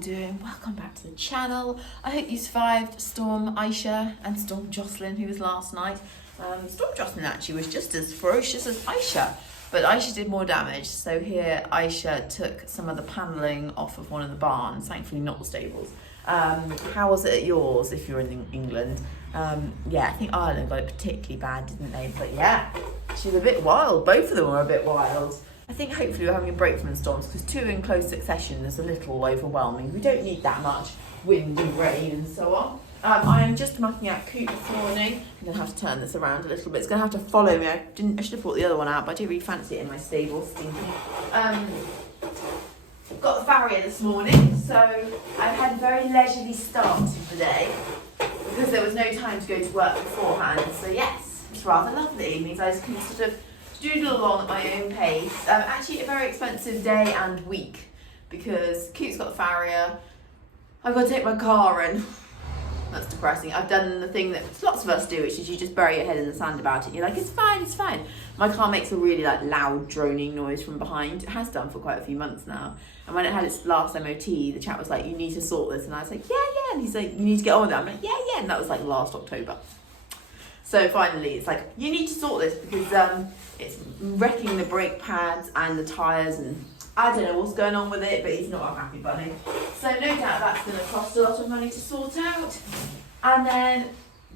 doing? Welcome back to the channel. I hope you survived Storm Isha and Storm Joycelyn, who was last night. Storm Joycelyn actually was just as ferocious as Isha, but Isha did more damage. So here Isha took some of the panelling off of one of the barns, thankfully not the stables. How was it at yours if you're in England? Yeah, I think Ireland got it particularly bad, didn't they? But yeah, she was a bit wild. Both of them were a bit wild. I think hopefully we're having a break from the storms because 2 in close succession is a little overwhelming. We don't need that much wind and rain and so on. I am just mucking out Coop this morning. I'm going to have to turn this around a little bit. It's going to have to follow me. I should have brought the other one out, but I do really fancy it in my stable. Stinky. Got the farrier this morning, so I've had a very leisurely start to the day because there was no time to go to work beforehand. So yes, it's rather lovely. It means I just can sort of doodle along at my own pace. Actually a very expensive day and week because Coop's got the farrier. I've got to take my car in. That's depressing. I've done the thing that lots of us do, which is you just bury your head in the sand about it. You're like, it's fine, it's fine. My car makes a really loud droning noise from behind. It has done for quite a few months now. And when it had its last MOT, the chap was like, you need to sort this. And I was like, yeah. And he's like, you need to get on with it. I'm like, yeah. And that was like last October. So finally, it's like, you need to sort this because it's wrecking the brake pads and the tyres and I don't know what's going on with it, but he's not a happy bunny. So no doubt that's going to cost a lot of money to sort out. And then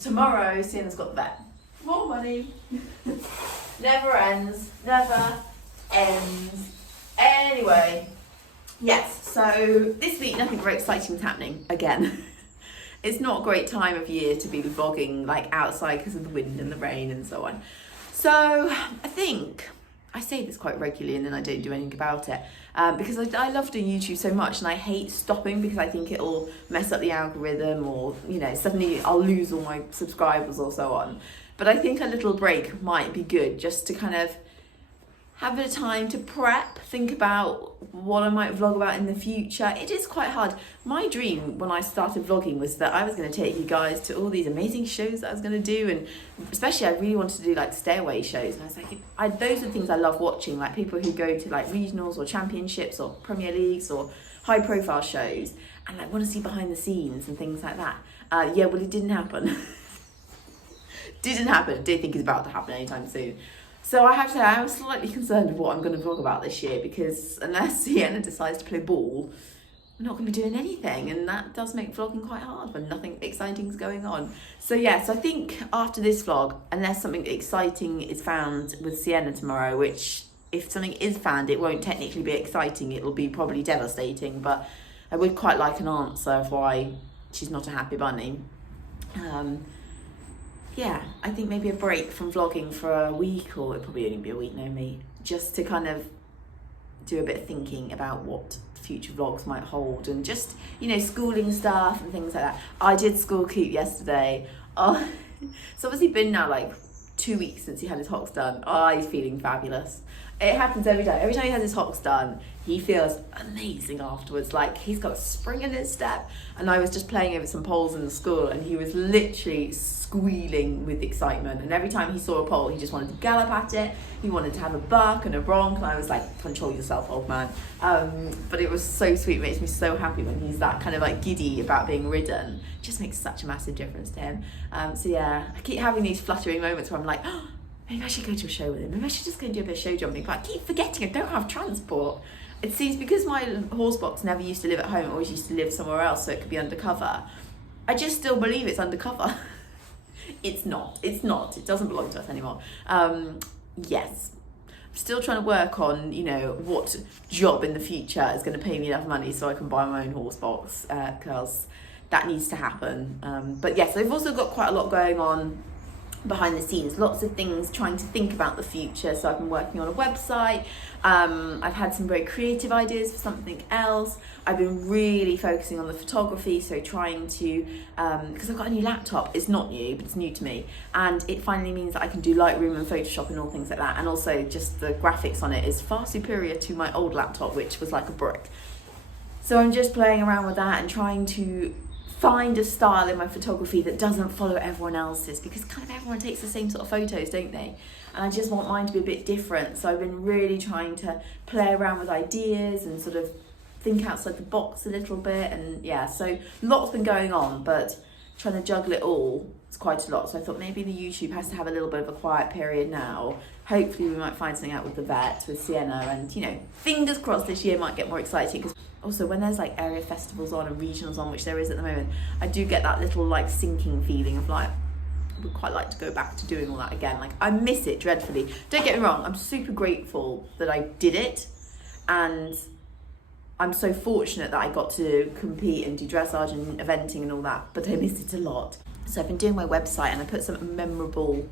tomorrow, Sienna's got the vet. More money. Never ends. Never ends. Anyway, yes, so this week nothing very exciting is happening again. It's not a great time of year to be vlogging like outside because of the wind and the rain and so on. So I think I say this quite regularly and then I don't do anything about it because I love doing YouTube so much and I hate stopping because I think it'll mess up the algorithm or, you know, suddenly I'll lose all my subscribers or so on. But I think a little break might be good just to kind of have a bit of time to prep, think about what I might vlog about in the future. It is quite hard. My dream when I started vlogging was that I was going to take you guys to all these amazing shows that I was going to do, and especially I really wanted to do like stairway shows. And I was like, those are the things I love watching, like people who go to like regionals or championships or Premier Leagues or high profile shows and like want to see behind the scenes and things like that. Yeah, well, it didn't happen. Didn't happen. I don't think it's about to happen anytime soon. So I have to say, I'm slightly concerned with what I'm going to vlog about this year because unless Sienna decides to play ball, we're not going to be doing anything. And that does make vlogging quite hard when nothing exciting is going on. So yes, I think after this vlog, unless something exciting is found with Sienna tomorrow, which if something is found, it won't technically be exciting. It'll be probably devastating. But I would quite like an answer of why she's not a happy bunny. Yeah, I think maybe a break from vlogging for a week, or it'll probably only be a week, no me, just to kind of do a bit of thinking about what future vlogs might hold and just, you know, schooling stuff and things like that. I did school Coop yesterday. Oh, it's obviously been now like 2 weeks since he had his hocks done. Oh, he's feeling fabulous. It happens every day. Every time he has his hocks done, he feels amazing afterwards. Like he's got spring in his step. And I was just playing over some poles in the school and he was literally squealing with excitement. And every time he saw a pole, he just wanted to gallop at it. He wanted to have a buck and a bronc. And I was like, control yourself, old man. But it was so sweet. It makes me so happy when he's that kind of like giddy about being ridden. It just makes such a massive difference to him. So yeah, I keep having these fluttering moments where I'm like, oh, maybe I should go to a show with him. Maybe I should just go and do a bit of show jumping. But I keep forgetting I don't have transport. It seems because my horse box never used to live at home, it always used to live somewhere else so it could be undercover. I just still believe it's undercover. It's not. It doesn't belong to us anymore. Yes. I'm still trying to work on, you know, what job in the future is going to pay me enough money so I can buy my own horse box because that needs to happen. But yes, I've also got quite a lot going on behind the scenes, lots of things, trying to think about the future. So I've been working on a website. I've had some very creative ideas for something else. I've been really focusing on the photography, so trying to, because I've got a new laptop. It's not new, but it's new to me, and it finally means that I can do Lightroom and Photoshop and all things like that, and also just the graphics on it is far superior to my old laptop, which was like a brick. So I'm just playing around with that and trying to find a style in my photography that doesn't follow everyone else's, because kind of everyone takes the same sort of photos, don't they? And I just want mine to be a bit different. So I've been really trying to play around with ideas and sort of think outside the box a little bit, and yeah, so lots been going on, but trying to juggle it all, it's quite a lot. So I thought maybe the YouTube has to have a little bit of a quiet period now. Hopefully we might find something out with the vet, with Sienna, and you know, fingers crossed this year might get more exciting, because also when there's like area festivals on and regionals on, which there is at the moment, I do get that little like sinking feeling of like, I would quite like to go back to doing all that again. Like, I miss it dreadfully. Don't get me wrong, I'm super grateful that I did it, and I'm so fortunate that I got to compete and do dressage and eventing and all that, but I miss it a lot. So I've been doing my website, and I put some memorable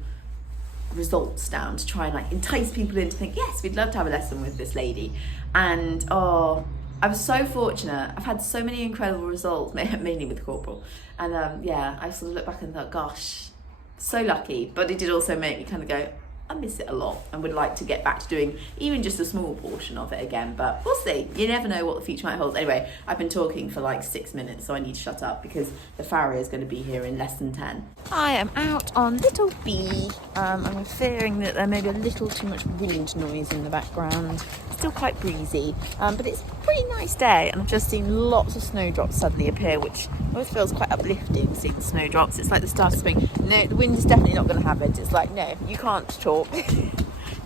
results down to try and like entice people in to think, yes, we'd love to have a lesson with this lady. And oh, I was so fortunate. I've had so many incredible results, mainly with Corporal. And yeah, I sort of look back and thought, gosh, so lucky. But it did also make me kind of go, I miss it a lot and would like to get back to doing even just a small portion of it again, but we'll see. You never know what the future might hold. Anyway, I've been talking for like 6 minutes, so I need to shut up because the farrier is going to be here in less than 10. I am out on Little B. I'm fearing that there may be a little too much wind noise in the background. Still quite breezy, but it's a pretty nice day, and I've just seen lots of snowdrops suddenly appear, which always feels quite uplifting, seeing the snowdrops. It's like the start of spring. No, the wind is definitely not going to have it. It's like, no, you can't talk.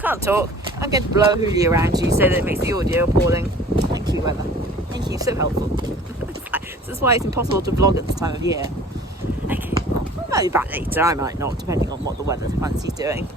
Can't talk. I'm going to blow a hoolie around you so that it makes the audio appalling. Thank you, weather. Thank you, so helpful. So that's why it's impossible to vlog at this time of year. Okay, well, I might be back later, I might not, depending on what the weather fancy's doing.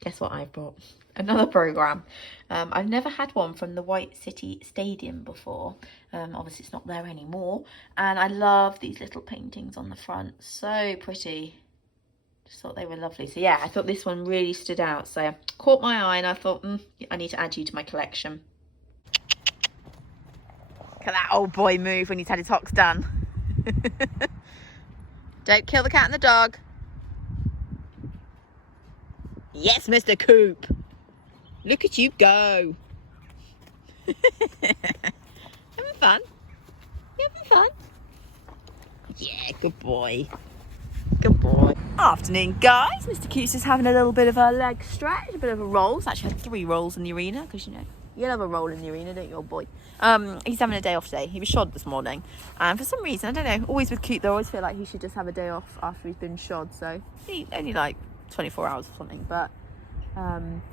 Guess what I've brought? Another programme. I've never had one from the White City Stadium before. Obviously it's not there anymore. And I love these little paintings on the front. So pretty. Just thought they were lovely. So yeah, I thought this one really stood out. So caught my eye, and I thought, I need to add you to my collection. Look at that old boy move when he's had his hocks done. Don't kill the cat and the dog. Yes, Mr. Coop. Look at you go. Having fun? You having fun? Yeah, good boy. Good boy. Afternoon, guys. Mr. Coop's just having a little bit of a leg stretch, a bit of a roll. He's actually had 3 rolls in the arena, because, you know, you love a roll in the arena, don't you, old boy? He's having a day off today. He was shod this morning. And for some reason, I don't know, always with Coop, they always feel like he should just have a day off after he's been shod. So, he only like 24 hours or something, but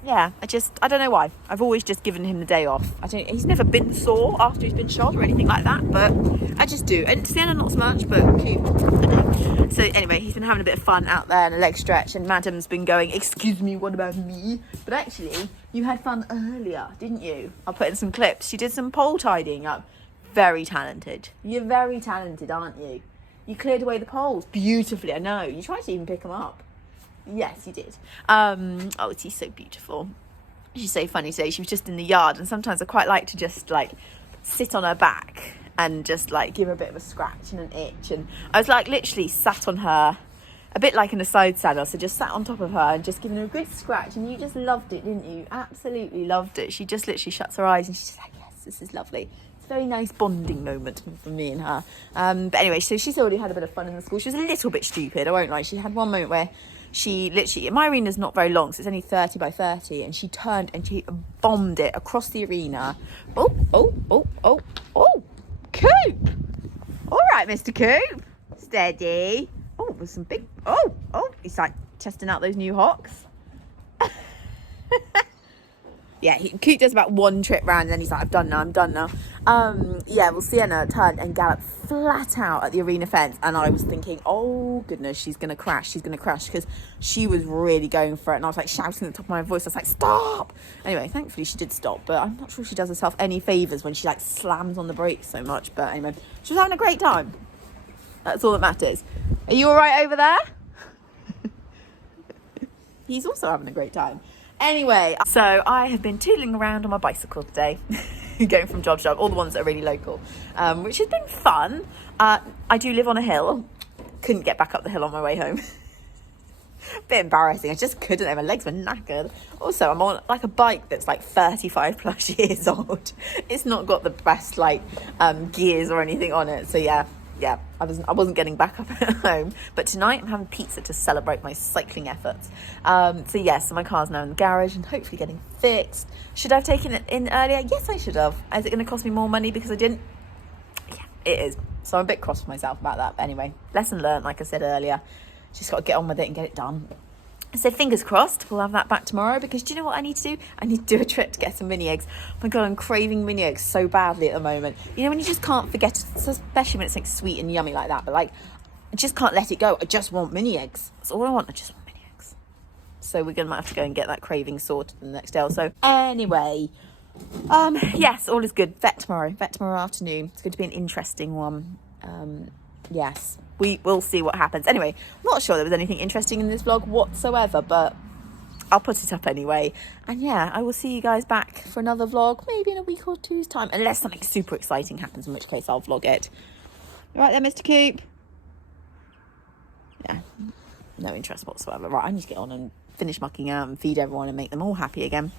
yeah, I don't know why. I've always just given him the day off. He's never been sore after he's been shot or anything like that, but I just do. And Sienna not so much, but cute. I know. So anyway, he's been having a bit of fun out there and a leg stretch, and Madam's been going, excuse me, what about me? But actually, you had fun earlier, didn't you? I'll put in some clips. She did some pole tidying up. Very talented. You're very talented, aren't you? You cleared away the poles beautifully. I know. You tried to even pick them up. Yes, you did. Oh, she's so beautiful. She's so funny today. She was just in the yard, and sometimes I quite like to just like sit on her back and just like give her a bit of a scratch and an itch. And I was like literally sat on her, a bit like in a side saddle, so just sat on top of her and just giving her a good scratch. And you just loved it, didn't you? Absolutely loved it. She just literally shuts her eyes and she's like, yes, this is lovely. It's a very nice bonding moment for me and her. But anyway, so she's already had a bit of fun in the school. She was a little bit stupid, I won't lie. She had one moment where she literally, my arena's not very long, so it's only 30 by 30, and she turned and she bombed it across the arena. Oh, Coop! All right, Mr. Coop. Steady. Oh, there's some big, he's like testing out those new hocks. Yeah, Coop does about 1 trip round, and then he's like, I'm done now. Yeah, well, Sienna turned and galloped flat out at the arena fence, and I was thinking, oh goodness, she's gonna crash, because she was really going for it, and I was like shouting at the top of my voice. I was like, stop! Anyway, thankfully she did stop, but I'm not sure she does herself any favours when she like slams on the brakes so much. But anyway, she was having a great time. That's all that matters. Are you all right over there? He's also having a great time. Anyway, so I have been tootling around on my bicycle today, going from job to job, all the ones that are really local, which has been fun. I do live on a hill. Couldn't get back up the hill on my way home. Bit embarrassing. I just couldn't. My legs were knackered. Also, I'm on like a bike that's like 35 plus years old. It's not got the best like gears or anything on it. So yeah, I wasn't getting back up at home. But tonight I'm having pizza to celebrate my cycling efforts. So my car's now in the garage and hopefully getting fixed. Should I have taken it in earlier? Yes, I should have. Is it going to cost me more money because I didn't? Yeah, it is. So I'm a bit cross with myself about that. But anyway, lesson learned, like I said earlier. Just got to get on with it and get it done. So fingers crossed, we'll have that back tomorrow, because do you know what I need to do? I need to do a trip to get some mini eggs. Oh my God, I'm craving mini eggs so badly at the moment. You know, when you just can't forget, especially when it's like sweet and yummy like that, but like, I just can't let it go. I just want mini eggs. That's all I want. I just want mini eggs. So we're going to have to go and get that craving sorted the next day or so. Anyway, yes, all is good. Vet tomorrow afternoon. It's going to be an interesting one. Yes, we will see what happens. Anyway, I'm not sure there was anything interesting in this vlog whatsoever, but I'll put it up anyway. And yeah, I will see you guys back for another vlog, maybe in a week or two's time, unless something super exciting happens, in which case I'll vlog it. Right there, Mr. Coop? Yeah, no interest whatsoever. Right, I need to get on and finish mucking out and feed everyone and make them all happy again.